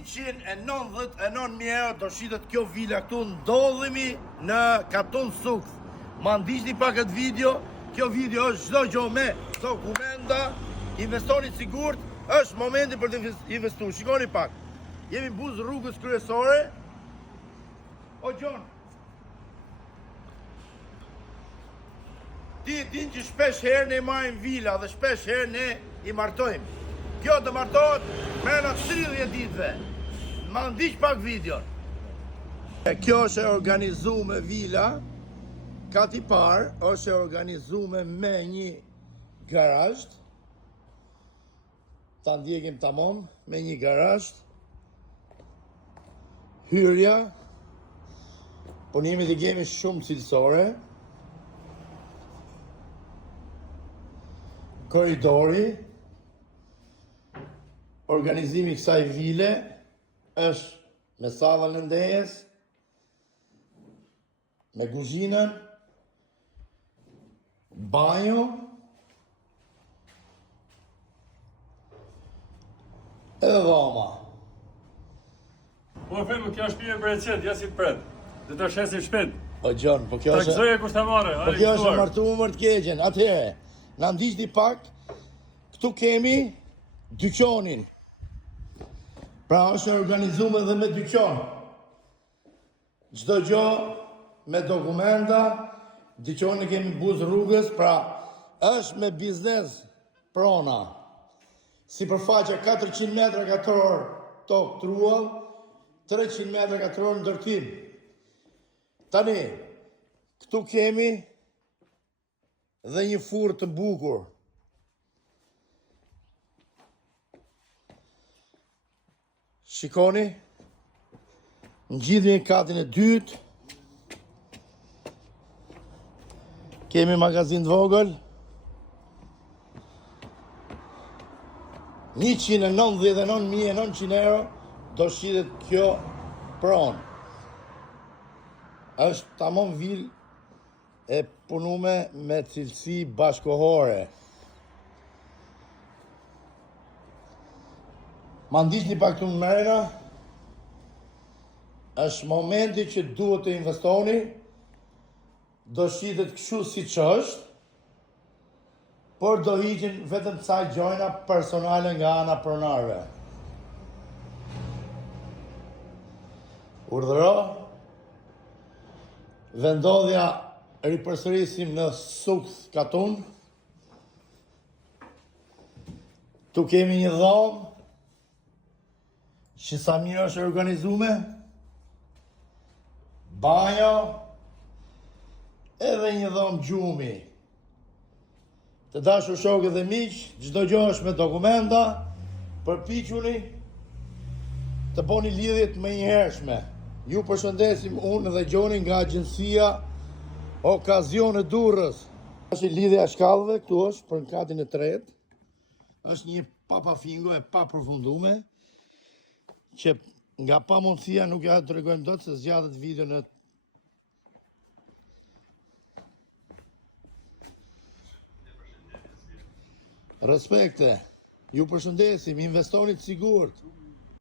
199.000 euro do shitet kjo vila këtu, ndodhemi në Katon Sukth. Ma ndiqni pa këtë video, kjo video është çdo gjë me dokumenta, investoni sigurt, është momenti për të investuar. Shikoni pak, jemi në buzë rrugës kryesore. O Gjon, ti din që shpesh herë ne marrim vila dhe shpesh herë ne i martojmë. Kjo të martohet mrena 30 ditëve. Ma ndiq pak videon. Kjo është e organizuar me vila. Kati parë është e organizuar me një garazh. Ta ndjekim tamam me një garazh. Hyrja. Punimit i kemi shumë cilësore. Korridori. Organizimi kësaj vile është me sallën e ndejes, me kuzhinën, banjo, edhe dhoma. Po filmu, kjo është shtëpia për qet, ja si pret. Dhe të shesim shpejt. O Gjon, po kjo është... Takzoje kush ta marrë, Po kjo është martuar të keqen. Atëherë, na ndiqni pak, këtu kemi dyqonin. Pra është organizuar edhe me dyqon. Çdo gjë me dokumenta, dyqonin kemi buzë rrugës, pra është me biznes prona. Sipërfaqe 400 metra katror tokë truall, 300 metra katror ndërtim. Tani, këtu kemi dhe një furrë të bukur. Shikoni, ngjidhni katin e dytë. Kemi magazin të vogël. 199.900 euro do shitet kjo pronë. Është tamam vilë e punume me cilësi bashkohore. Ma ndiqni pak të mrena, është momenti që duhet të investoni, do shitet kështu si që është, por do hiqen vetëm ca gjojna personale nga ana pronarëve. Urdhëro, vendodhja ripërsërisim në Sukth Katun. Tu kemi një dhomë, që sa mirë është organizuar, banjo, edhe një dhomë gjumi. Të dashur shokë dhe miq, çdo gjë është me dokumenta, përpiquni të bëni lidhjet më njëhershme. Ju përshëndesim unë dhe Gjoni nga agjencia Okazione Durrës. Është lidhja e shkallëve, këtu është për në katin e tretë. Është një papafingo e papërfunduar, që nga pamundësia nuk ja të regojmë dot se zgjatet video në... Respekte, ju përshëndesim, investonit sigurt.